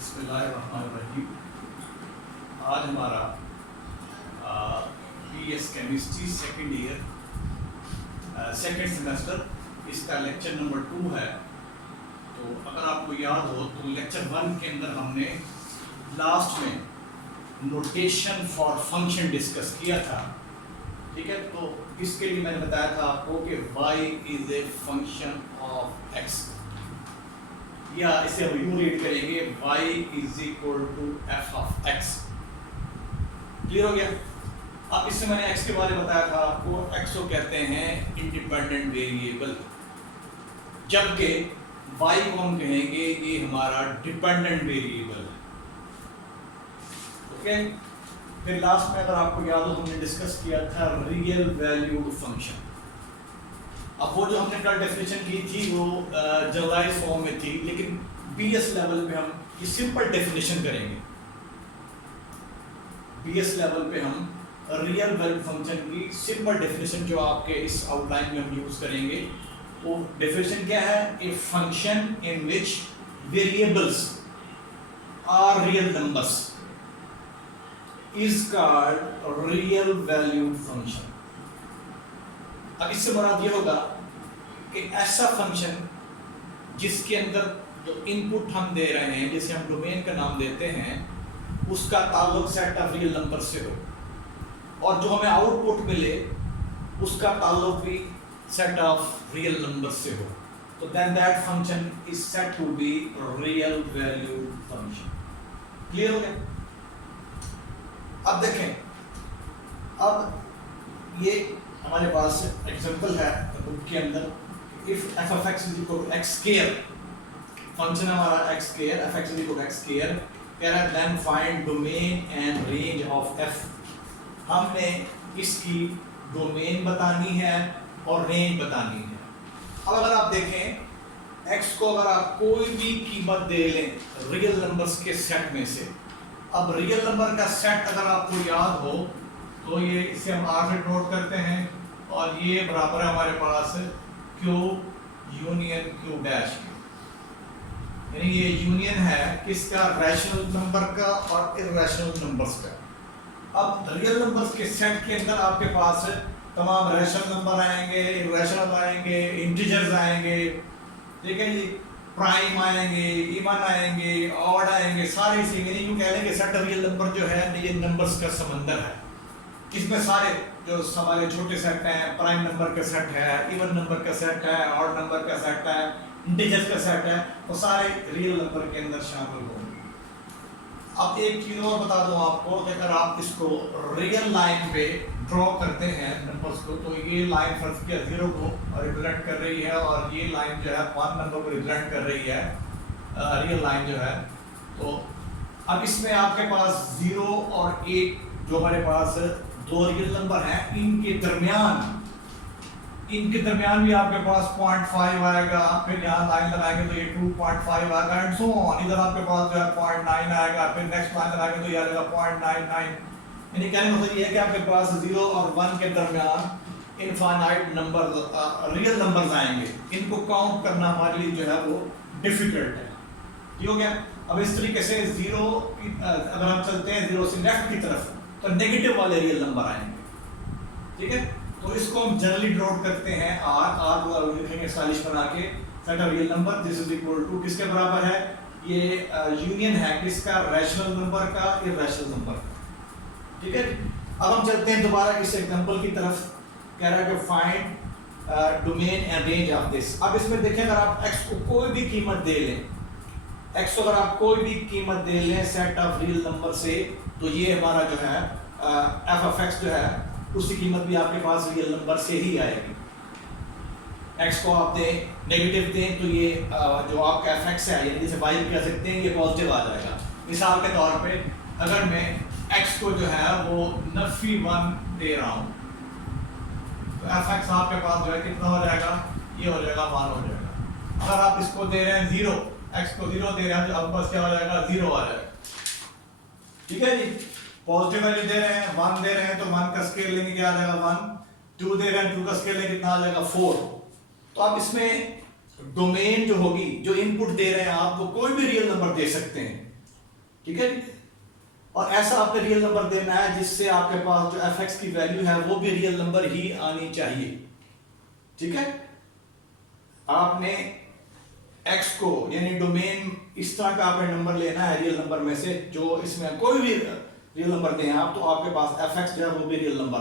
बिस्मिल्लाहिर्रहमानिर्रहीम। आज हमारा BS chemistry second year second semester इसका लेक्चर नंबर 2 है। तो अगर आपको याद हो तो लेक्चर 1 के अंदर हमने लास्ट में नोटेशन फॉर फंक्शन डिस्कस किया था, ठीक है। तो इसके लिए मैंने बताया था आपको कि y is a function of x, या इसे हम यूं रीड करेंगे y is equal to F of x। Clear हो गया। अब इससे मैंने x के बारे में बताया था आपको, x को कहते हैं इंडिपेंडेंट वेरिएबल, जबकि y को हम कहेंगे ये हमारा डिपेंडेंट वेरिएबल है। ओके। फिर लास्ट में अगर आपको याद हो हमने डिस्कस किया था रियल वैल्यूड फंक्शन। अब वो जो हमने कल डेफिनेशन की थी वो जनरलाइज फॉर्म में थी, लेकिन BS लेवल पे हम ये सिंपल डेफिनेशन करेंगे। BS लेवल पे हम रियल वैल्यूड फंक्शन की सिंपल डेफिनेशन जो आपके इस आउटलाइन में हम यूज करेंगे, वो डेफिनेशन क्या है? A function in which variables are real numbers is called real valued function. अब इससे मुराद ये होगा कि ऐसा फंक्शन जिसके अंदर जो इनपुट हम दे रहे हैं, जिसे हम डोमेन का नाम देते हैं, उसका ताल्लुक सेट ऑफ रियल नंबर से हो, और जो हमें आउटपुट मिले उसका ताल्लुक भी सेट ऑफ रियल नंबर से हो, तो then that function is set to be real valued function. Clear हो गया। अब देखें, अब ये हमारे पास एग्जांपल है बुक के अंदर, if f of x is equal to x square, function हमारा x square, f x is equal to x square, कह रहा है then find domain and range of f. हमने इसकी डोमेन बतानी है और रेंज बतानी है। अब अगर आप देखें एक्स को अगर आप कोई भी कीमत दे लें रियल नंबर्स के सेट में से, अब रियल नंबर का सेट अगर आपको याद हो तो ये इसे हम R से नोट करते हैं, और ये बराबर है हमारे पास Q यूनियन Q डैश, यानी ये यूनियन है किसका? रैशनल नंबर का और इर्रेशनल नंबर्स का। अब रियल नंबर्स के सेट के अंदर आपके पास तमाम रैशनल नंबर आएंगे, इर्रेशनल आएंगे, इंटीजर्स आएंगे, ठीक है जी, प्राइम आएंगे, इवन आएंगे, ऑड आएंगे, सारे इसी यानी यूं कह लें कि सेट रियल नंबर जो है ये नंबर्स का समंदर है। इसमें सारे जो हमारे छोटे सेट हैं, प्राइम नंबर का सेट है, इवन नंबर का सेट है, ऑड नंबर का सेट है, इंटीजर्स का सेट है, वो सारे रियल नंबर के अंदर शामिल होंगे। अब एक चीज़ और बता दूं आपको, अगर आप इसको रियल लाइन पे ड्रॉ करते हैं नंबर्स को, तो ये लाइन फर्ज किया 0 को रिप्रेजेंट कर रही है, और ये लाइन जो है 1 नंबर को रिप्रेजेंट कर रही है, रियल लाइन जो है। तो अब इसमें आपके पास 0 और 1 जो हमारे पास दो रियल नंबर हैं, इनके दरमियान भी आपके पास 0.5 आएगा, फिर यहाँ लाइन लगाएंगे तो ये 2.5 आएगा, एंड सो ऑन। इधर आपके पास जो है 0.9 आएगा, फिर नेक्स्ट लाइन लगाएंगे तो ये आएगा 0.99। यानी कहने का मतलब ये है कि आपके पास 0 और 1 के दरमियान इनफाइनाइट नंबर रियल नंबर्स आएंगे। इनको काउंट करना हमारे लिए जो है वो डिफिकल्ट है। ये हो गया। अब इस तरीके से 0 अगर हम चलते हैं 0 से लेफ्ट की तरफ तो नेगेटिव वाले रियल नंबर आएंगे, ठीक है। तो इसको हम जनरली डिनोट करते हैं R को लिखेंगे स्टाइलिश बना के, set of real number this is equal to किसके बराबर है? ये यूनियन है किसका? रैशनल नंबर का इर्रेशनल नंबर का, ठीक है। अब हम चलते हैं दोबारा इस एग्जांपल की तरफ, कह रहा है कि find domain and range of this. अब इसमें देखें, अगर आप x को कोई भी कीमत दे लें, x को अगर आप कोई भी कीमत दे लें सेट ऑफ रियल नंबर से, तो ये हमारा जो है f ऑफ x जो है उसकी कीमत भी आपके पास रियल नंबर से ही आएगी। x को आप दें नेगेटिव दें तो ये जो आपका fx है, यानी जैसे y कह सकते हैं, ये पॉजिटिव आ जाएगा। मिसाल के तौर पे अगर मैं x को जो है वो नफी 1 दे रहा हूँ, तो fx आपके पास जो है कितना हो जाएगा? ये हो जाएगा 1 हो जाएगा। अगर आप इसको दे रहे हैं 0, x को 0 दे रहे हैं, तो अब बस क्या हो जाएगा? 0 आ जाएगा, ठीक है जी। पॉजिटिव वैल्यू दे रहे हैं, 1 दे रहे हैं, तो 1 का स्केल लेंगे क्या आ जाएगा? 1। 2 दे रहे हैं, 2 का स्केल लेंगे कितना आ जाएगा? 4। तो आप इसमें डोमेन जो होगी, जो इनपुट दे रहे हैं आप, वो कोई भी रियल नंबर दे सकते हैं, ठीक है जी। और ऐसा आपने रियल नंबर देना है जिससे आपके पास जो एफ एक्स की वैल्यू है वो भी रियल नंबर ही आनी चाहिए। ठीक है, आपने एक्स को यानी डोमेन इस तरह का आपने नंबर लेना है रियल नंबर में से, जो इसमें कोई भी रियल नंबर दें आप, तो आपके पास एफ एक्स जो है वो भी रियल नंबर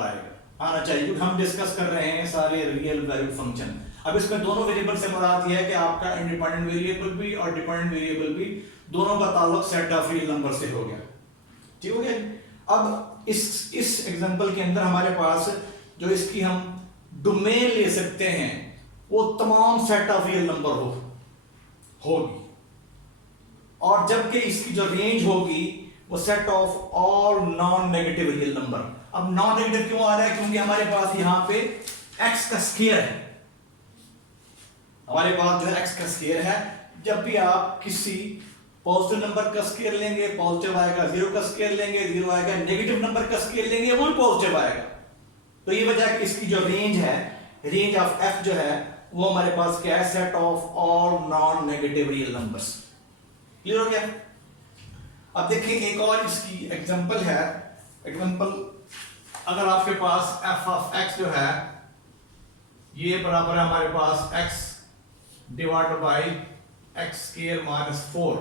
आना चाहिए, क्योंकि हम डिस्कस कर रहे हैं सारे रियल वैल्यू फंक्शन। अब इसमें दोनों वेरिएबल से मुराद यह है कि आपका इंडिपेंडेंट वेरिएबल भी और डिपेंडेंट वेरिएबल भी दोनों का ताल्लुक सेट ऑफ रियल नंबर से हो गया। ठीक हो गया। अब इस एग्जांपल के अंदर हमारे पास जो इसकी हम डोमेन ले सकते हैं वो तमाम सेट ऑफ रियल नंबर होगी, और जबकि इसकी जो रेंज होगी वो set of all non negative real number. अब नॉन नेगेटिव क्यों आ रहा है? क्योंकि हमारे पास यहां पे x का स्क्वायर है, हमारे पास जो है x का स्क्वायर है। जब भी आप किसी पॉजिटिव नंबर का स्क्वायर लेंगे पॉजिटिव आएगा, जीरो का स्क्वायर लेंगे जीरो आएगा, नेगेटिव नंबर का स्क्वायर लेंगे वो भी पॉजिटिव आएगा। तो ये वजह है कि इसकी जो रेंज है, रेंज ऑफ f जो है वो हमारे पास क्या है? Set of all non negative real numbers. Clear हो गया? अब देखिए एक और इसकी एग्जांपल है। एग्जांपल, अगर आपके पास f ऑफ x जो है ये बराबर है हमारे पास x divided bye x square minus 4,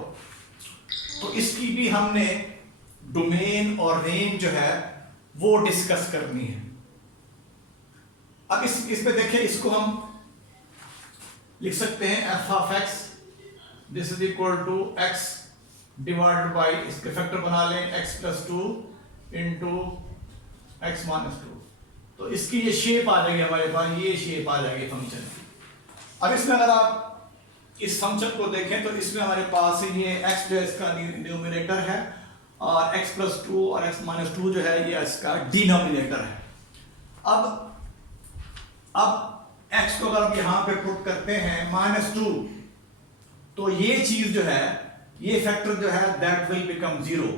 तो इसकी भी हमने डोमेन और रेंज जो है वो डिस्कस करनी है। अब इस पे देखिए, इसको हम लिख सकते हैं f of x this is equal to x divided by, इसके फैक्टर बना लें x plus 2 into x minus 2, तो इसकी ये शेप आ जाएगी हमारे पास, ये शेप आ जाएगी फंक्शन की। अब इसमें अगर आप इस फंक्शन को देखें तो इसमें हमारे पास ये x जो है इसका न्यूमरेटर है, और x प्लस 2 और x माइनस 2 जो है ये इसका डिनोमिनेटर है। अब x को अगर आप यहां पे पुट करते हैं -2, तो ये चीज जो है, ये फैक्टर जो है दैट विल बिकम 0।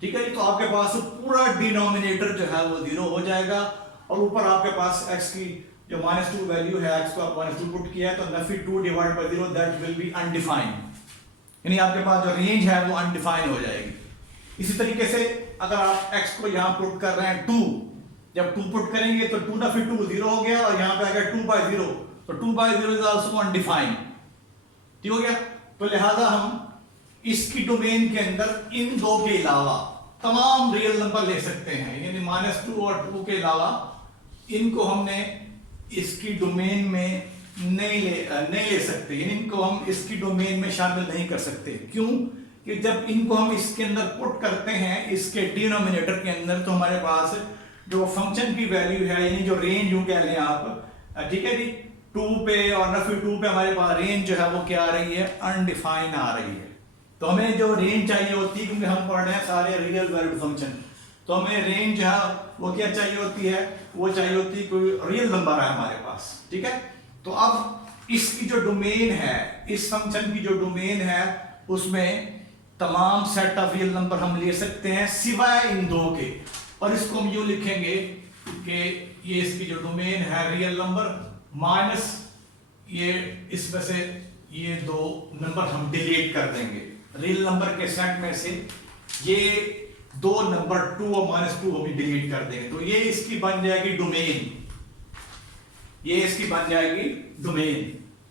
ठीक है जी, तो आपके पास पूरा डिनोमिनेटर जो है वो 0 हो जाएगा, और ऊपर आपके पास x की जो -2 वैल्यू है, x को आप -2 पुट किया है तो Nafi 2 divide by 0 that will be undefined, यानी आपके पास जो रेंज है वो अनडिफाइंड हो जाएगी। इसी तरीके से अगर आप x को यहां पुट कर रहे हैं 2, जब 2 पुट करेंगे तो 2 नफी 2 0 हो गया, और यहां पे आ गया 2/0, तो 2/0 इज आल्सो अनडिफाइंड। ठीक हो गया? तो लिहाजा हम इसकी डोमेन के अंदर इन दो के अलावा तमाम रियल नंबर ले सकते हैं, यानी -2 और 2 के अलावा इनको हमने इसकी डोमेन में नहीं ले सकते, यानी इनको हम इसकी डोमेन में शामिल नहीं कर सकते। क्यों? कि जब इनको हम इसके अंदर पुट करते हैं इसके डिनोमिनेटर के अंदर, तो हमारे पास जो फंक्शन की वैल्यू है, यानी जो रेंज यूं कह लें आप, ठीक है जी, 2 पे और नफी 2 पे हमारे पास रेंज जो है वो क्या आ रही है? अनडिफाइंड आ रही है। तो हमें जो रेंज चाहिए होती है, क्योंकि हम पढ़ रहे हैं सारे रियल वैल्यूड फंक्शन, तो हमें रेंज जो है वो क्या चाहिए होती है? वो चाहिए होती है कोई रियल नंबर है हमारे पास। ठीक है, तो अब इसकी जो डोमेन है, इस फंक्शन की जो डोमेन है, उसमें तमाम सेट ऑफ रियल नंबर हम ले सकते हैं सिवाय इन दो के, और इसको हम यूं लिखेंगे कि ये इसकी जो डोमेन है रियल नंबर माइनस ये, इसमें से ये दो नंबर हम डिलीट कर देंगे रियल नंबर के सेट में से, ये दो नंबर 2 और -2 हम डिलीट कर देंगे, तो ये इसकी बन जाएगी डोमेन, ये इसकी बन जाएगी डोमेन।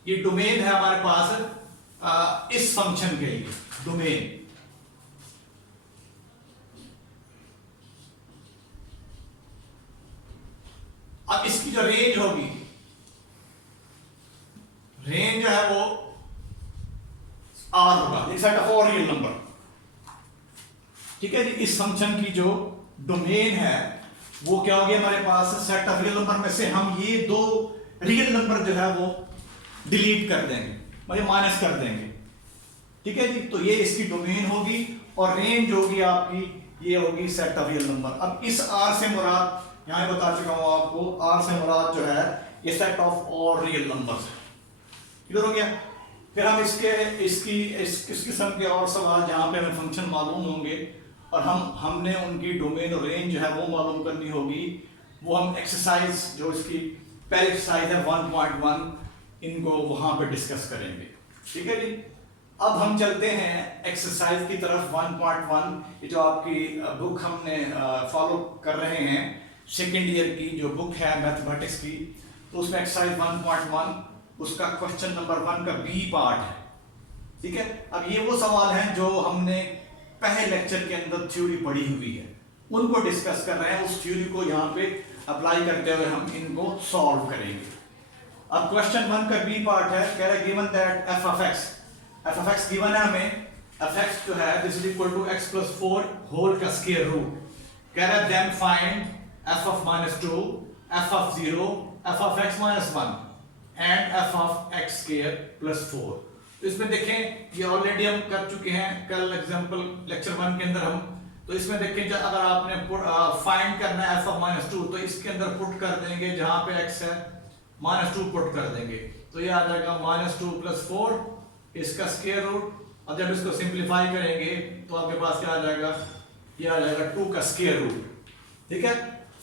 ये डोमेन है हमारे पास इस फंक्शन के लिए डोमेन। अब इसकी जो रेंज होगी, रेंज जो है वो R होगा, एक सेट ऑफ रियल नंबर। ठीक है जी, इस फंक्शन की जो डोमेन है वो क्या हो गया हमारे पास? सेट ऑफ रियल नंबर में से हम ये दो रियल नंबर जो है वो डिलीट कर देंगे, मतलब माइनस कर देंगे। ठीक है जी, तो ये इसकी डोमेन होगी, और रेंज होगी आपकी, ये होगी सेट ऑफ रियल नंबर। अब इस R से मुराद, यहां बता चुका हूं आपको, R से मुराद जो है ये set of all real numbers है। क्लियर हो गया? फिर हम इस किस्म के और सवाल जहां पे हमें फंक्शन मालूम होंगे और हमने उनकी डोमेन और रेंज जो है वो मालूम करनी होगी, वो हम एक्सरसाइज जो इसकी पहली एक्सरसाइज है 1.1 इनको वहां पे डिस्कस करेंगे। ठीक है जी। अब हम चलते हैं एक्सरसाइज की तरफ 1.1, ये जो आपकी बुक हमने फॉलो कर रहे हैं सेकेंड ईयर की जो बुक है मैथमेटिक्स की, तो उसमें एक्सरसाइज 1.1 उसका क्वेश्चन नंबर 1 का बी पार्ट है। ठीक है, अब ये वो सवाल हैं जो हमने पहले लेक्चर के अंदर थ्योरी पढ़ी हुई है, उनको डिस्कस कर रहे हैं। उस थ्योरी को यहाँ पे अप्लाई करते हुए हम इनको सॉल्व करेंगे। अब क्वेश्चन 1 का बी पार्ट है, कह रहा है given that F of X given है हमें, एफ एक्स जो है this is equal to X plus 4 whole का स्क्वायर रूट। कह रहा है then find F of -2, F of 0, F of X -1 and F of X square plus 4। तो इसमें देखें ये ऑलरेडी हम कर चुके हैं कल एग्जांपल लेक्चर 1 के अंदर हम। तो इसमें देखें अगर आपने फाइंड करना है एफ ऑफ -2 तो इसके अंदर पुट कर देंगे, जहां पे x है -2 पुट कर देंगे, तो ये आ जाएगा -2 + 4 इसका स्क्वायर रूट। और जब इसको सिंपलीफाई करेंगे तो आपके पास क्या आ जाएगा, ये आ जाएगा 2 का स्क्वायर रूट। ठीक है,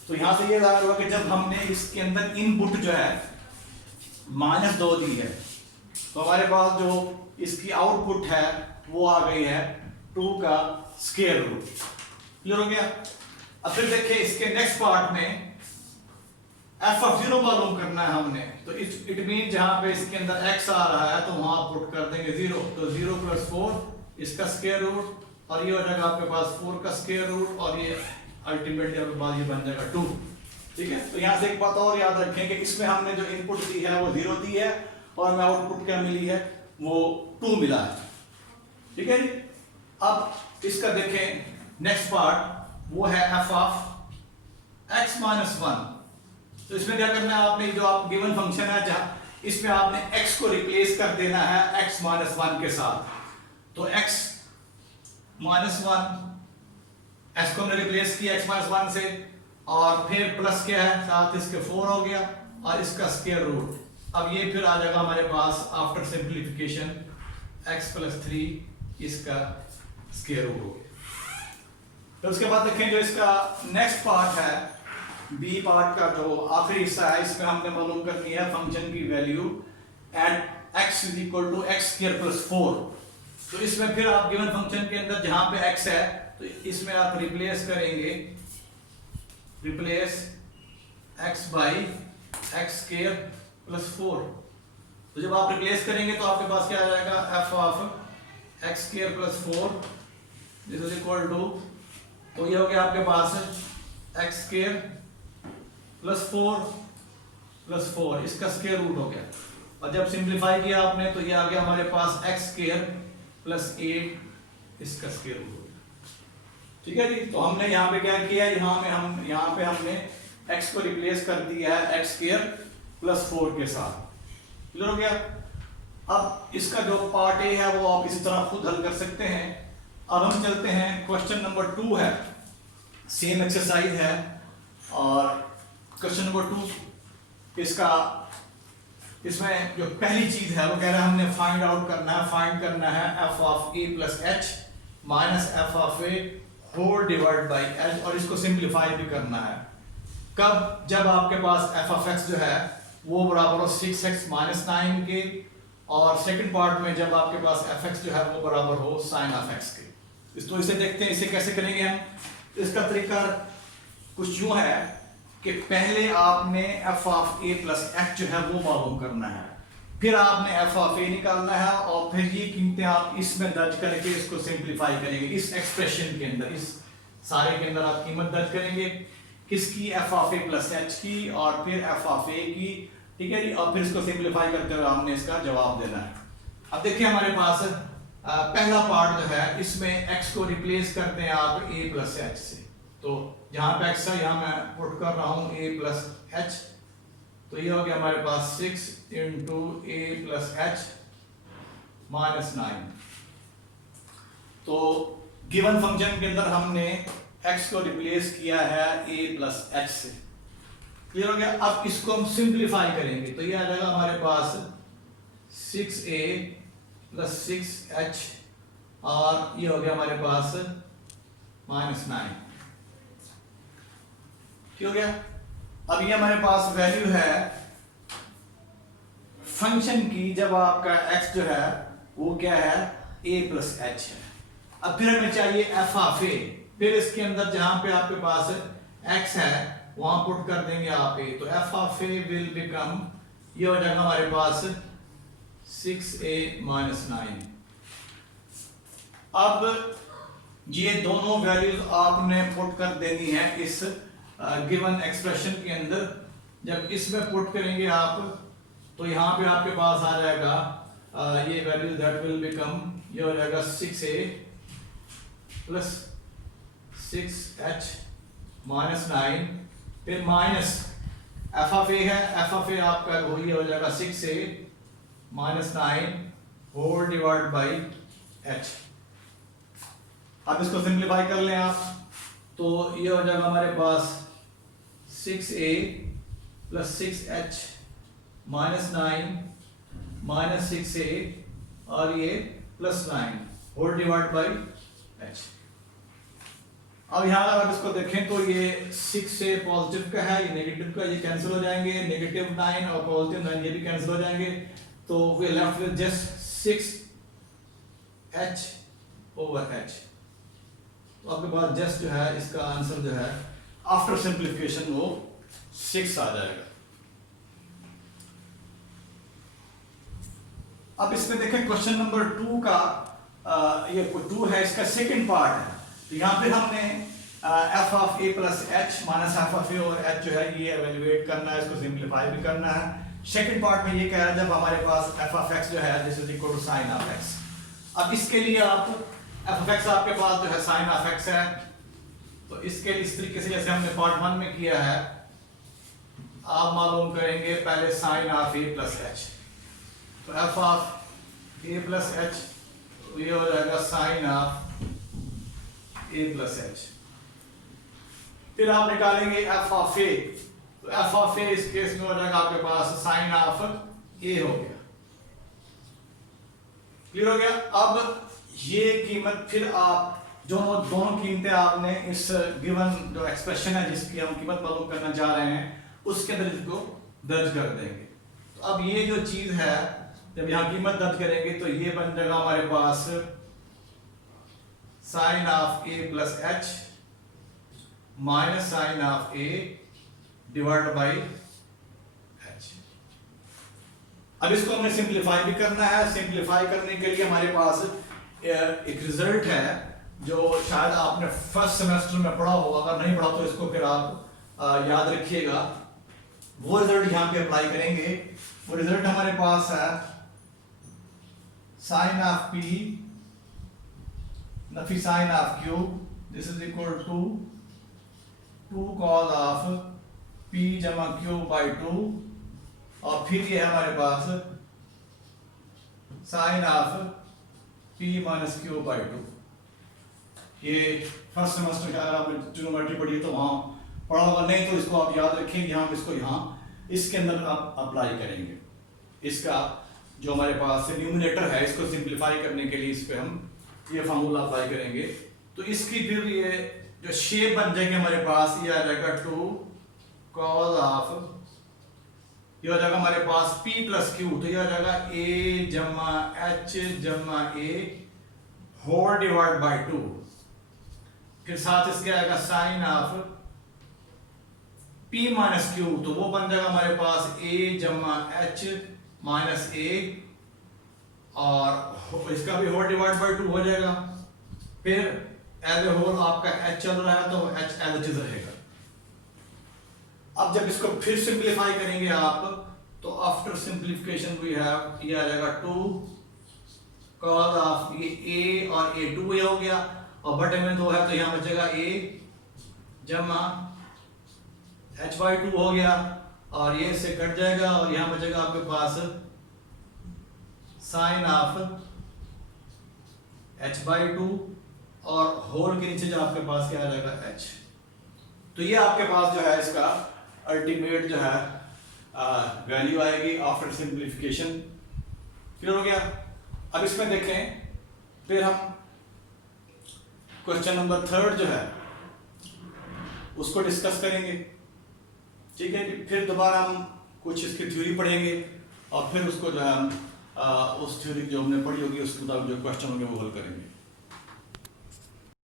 तो यहां से ये जाहिर हुआ कि जब हमने इसके अंदर इनपुट जो है -2 दी है, तो हमारे पास जो इसकी आउटपुट है वो आ गई है 2 का स्क्वायर रूट। क्लियर हो गया। अब फिर देखिए इसके नेक्स्ट पार्ट में एफ ऑफ 0 मालूम करना है हमने, तो इट मीन जहां पे इसके अंदर x आ रहा है तो वहां पुट कर देंगे 0, तो 0 + 4 इसका स्क्वायर रूट, और ये हो जाएगा आपके पास 4 का स्क्वायर रूट, और ये अल्टीमेटली आपके पास ये बन जाएगा 2। ठीक है, तो यहां से एक बात और याद रखें कि इसमें हमने जो इनपुट दी है वो 0 दी है और हमें आउटपुट क्या मिली है वो 2 मिला है। ठीक है जी। अब इसका देखें नेक्स्ट पार्ट वो है एफ ऑफ x -1। तो इसमें क्या करना है आपने, जो आप गिवन फंक्शन है जहां इसमें आपने x को रिप्लेस कर देना है x -1 के साथ। तो x -1 x को हमने रिप्लेस किया x -1 से, और फिर प्लस क्या है साथ इसके 4 हो गया और इसका स्क्वायर रूट। अब ये फिर आ जाएगा हमारे पास आफ्टर सिंप्लीफिकेशन x + 3 इसका स्क्वायर रूट हो गया। तो उसके बाद देखें जो इसका नेक्स्ट पार्ट है बी पार्ट का जो आखिरी हिस्सा है, इसमें हमने मालूम करनी है फंक्शन की वैल्यू एट x = x² + 4। तो इसमें फिर आप गिवन फंक्शन के अंदर जहां पे x है तो इसमें आप रिप्लेस करेंगे, रिप्लेस x by x² + 4। तो जब आप रिप्लेस करेंगे तो आपके पास क्या आ जाएगा, f of x² + 4 this is equal to, तो ये हो गया आपके पास x² + 4 + 4 इसका स्क्वायर रूट हो गया। और जब सिंप्लीफाई किया आपने तो ये आ गया हमारे पास x² + 8 इसका स्क्वायर रूट हो गया। ठीक है जी। तो हमने यहाँ पे क्या किया, यहाँ पे हमने x को रिप्लेस कर दिया है x² + 4 के साथ। क्लियर हो गया। अब इसका जो पार्ट ए है वो आप इसी तरह खुद हल कर सकते हैं। अब हम चलते हैं क्वेश्चन नंबर 2 है, सेम एक्सरसाइज है, और क्वेश्चन नंबर 2 इसमें जो पहली चीज है वो कह रहा है हमने फाइंड करना है f of a + h - f of a whole divide by h, और इसको सिंप्लीफाई भी करना है। कब, जब आपके पास f of x जो है वो बराबर हो 6x - 9 के, और सेकंड पार्ट में जब आपके पास f(x) जो है वो बराबर हो sin of x के। तो इसे देखते हैं, इसे कैसे करेंगे हम। इसका तरीका कुछ यूं है कि पहले आपने f of a + h जो है वो मालूम करना है, फिर आपने f of a निकालना है, और फिर ये कीमतें आप इसमें दर्ज करके इसको सिंप्लीफाई करेंगे। इस एक्सप्रेशन के अंदर, इस सारे के अंदर आप कीमत दर्ज करेंगे किसकी, f of a + h की, और फिर f of a की। ठीक है जी। और फिर इसको सिंप्लीफाई करते हुए हमने इसका जवाब देना है। अब देखिए हमारे पास पहला पार्ट जो है इसमें x को रिप्लेस करते हैं आप a + h से। तो जहां पे x है यहां मैं पुट कर रहा हूं a + h, तो ये हो गया हमारे पास 6 × a + h - 9। तो गिवन फंक्शन के अंदर हमने x को रिप्लेस किया है a + h से। क्लियर हो गया। अब इसको हम सिंप्लीफाई करेंगे तो ये आ जाएगा हमारे पास 6a + 6h, और ये हो गया हमारे पास -9। ठीक हो गया। अब ये हमारे पास वैल्यू है फंक्शन की, जब आपका x जो है वो क्या है ए प्लस एच है। अब फिर हमें चाहिए एफ ऑफ ए, फिर इसके अंदर जहां पे आपके पास एक्स है वहां पुट कर देंगे आप ए, तो f of A will become, ये हो जाएगा हमारे पास 6a माइनस 9। अब ये दोनों वैल्यूज आपने पुट कर देनी है इस गिवन एक्सप्रेशन के अंदर। जब इसमें पुट करेंगे आप तो यहाँ पे आपके पास आ जाएगा ये वैल्यू दैट विल बिकम, ये हो जाएगा 6a प्लस 6h माइनस 9, फिर माइनस एफ ऑफ ए है, एफ ऑफ ए आपका ये हो जाएगा 6a minus 9 whole divide by h। अब इसको सिंप्लीफाई कर लें आप, तो ये हो जाएगा हमारे पास 6a plus 6h minus 9 minus 6a और ये plus 9 whole divide by h। अब यहाँ अगर आप इसको देखें तो ये 6 से पॉजिटिव का है, ये नेगेटिव का, ये कैंसिल हो जाएंगे, नेगेटिव 9 और पॉजिटिव 9 ये भी कैंसिल हो जाएंगे, तो we left with just 6h over h। तो आपके पास जस्ट जो है इसका आंसर जो है आफ्टर सिंप्लीफिकेशन वो 6 आ जाएगा। अब इसमें देखें क्वेश्चन नंबर 2 का ये 2 है, इसका सेकंड पार्ट है, तो यहाँ पे हमने f of a plus h minus f of a और एच जो है ये एवेल्युएट करना है, इसको सिंप्लीफाई भी करना है। सेकंड पार्ट में ये कह रहा है जब हमारे पास एफ ऑफ एक्स जो है this is equal to sine of x. अब इसके लिए आप एफ ऑफ एक्स आपके पास जो है साइन ऑफ एक्स है, तो इसके लिए इस तरीके से जैसे हमने पार्ट 1 में किया है आप मालूम करेंगे पहले sine of a plus h, तो f of a plus h ये हो जाएगा sine of a plus h. फिर आप निकालेंगे एफ ऑफ ए, तो एफ ऑफ ए इस केस में हो जाएगा आपके पास साइन ऑफ ए हो गया। क्लियर हो गया। अब ये कीमत फिर आप दोनों कीमतें आपने इस गिवन जो एक्सप्रेशन है जिसकी हम कीमत मालूम करना चाह रहे हैं उसके अंदर इसको दर्ज कर देंगे। तो अब ये जो चीज है जब यहाँ कीमत दर्ज करेंगे तो ये बन जाएगा हमारे पास sine of a plus h minus sine of a divide by h. अब इसको हमने सिंप्लीफाई भी करना है। सिंप्लीफाई करने के लिए हमारे पास एक रिजल्ट है जो शायद आपने फर्स्ट सेमेस्टर में पढ़ा होगा, अगर नहीं पढ़ा तो इसको फिर आप याद रखिएगा। वो रिजल्ट यहाँ पे अप्लाई करेंगे। वो रिजल्ट हमारे पास है साइन ऑफ पी नफी sine of q this is equal to 2 cos of p जमा क्यू बाई 2 और फिर ये है हमारे पास sine of p minus q by 2। ये फर्स्ट सेमेस्टर का अगर आपने ट्रिग्नोमेट्री पढ़ी है तो वहाँ पढ़ा होगा, नहीं तो इसको आप याद रखेंगे। हम इसको यहाँ इसके अंदर आप अप्लाई करेंगे। इसका जो हमारे पास न्यूमरेटर है इसको सिंप्लीफाई करने के लिए इस पे हम ये फार्मूला अप्लाई करेंगे। तो इसकी फिर ये जो शेप बन जाएंगे हमारे पास ये आ जाएगा 2 कॉस ऑफ, ये हो जाएगा हमारे पास p प्लस क्यू, तो ये हो जाएगा a जमा h जमा a होल डिवाइड बाई 2। फिर साथ इसके आएगा sine of p minus q, तो वो बन जाएगा हमारे पास a जमा h माइनस a और इसका भी होल डिवाइड बाई 2 हो जाएगा। फिर एज ए होल आपका h चल रहा है तो h एज इट इज रहेगा। अब जब इसको फिर सिंप्लीफाई करेंगे आप तो आफ्टर सिंप्लीफिकेशन वी हैव ये आ जाएगा 2 कॉस ऑफ ये a और a 2a हो गया और बटे में 2 है तो यहाँ बचेगा a जमा h बाई 2 हो गया और ये से कट जाएगा और यहाँ बचेगा आपके पास साइन ऑफ h बाई 2 और होल के नीचे जो आपके पास क्या आ जाएगा h। तो ये आपके पास जो है इसका अल्टीमेट जो है वैल्यू आएगी आफ्टर सिंप्लीफिकेशन। क्लियर हो गया। अब इसमें देखें फिर हम क्वेश्चन नंबर 3 जो है उसको डिस्कस करेंगे। ठीक है, फिर दोबारा हम कुछ इसकी थ्योरी पढ़ेंगे और फिर उसको जो है हम उस थ्योरी जो हमने पढ़ी होगी उसके मुताबिक जो क्वेश्चन होंगे वो हल करेंगे।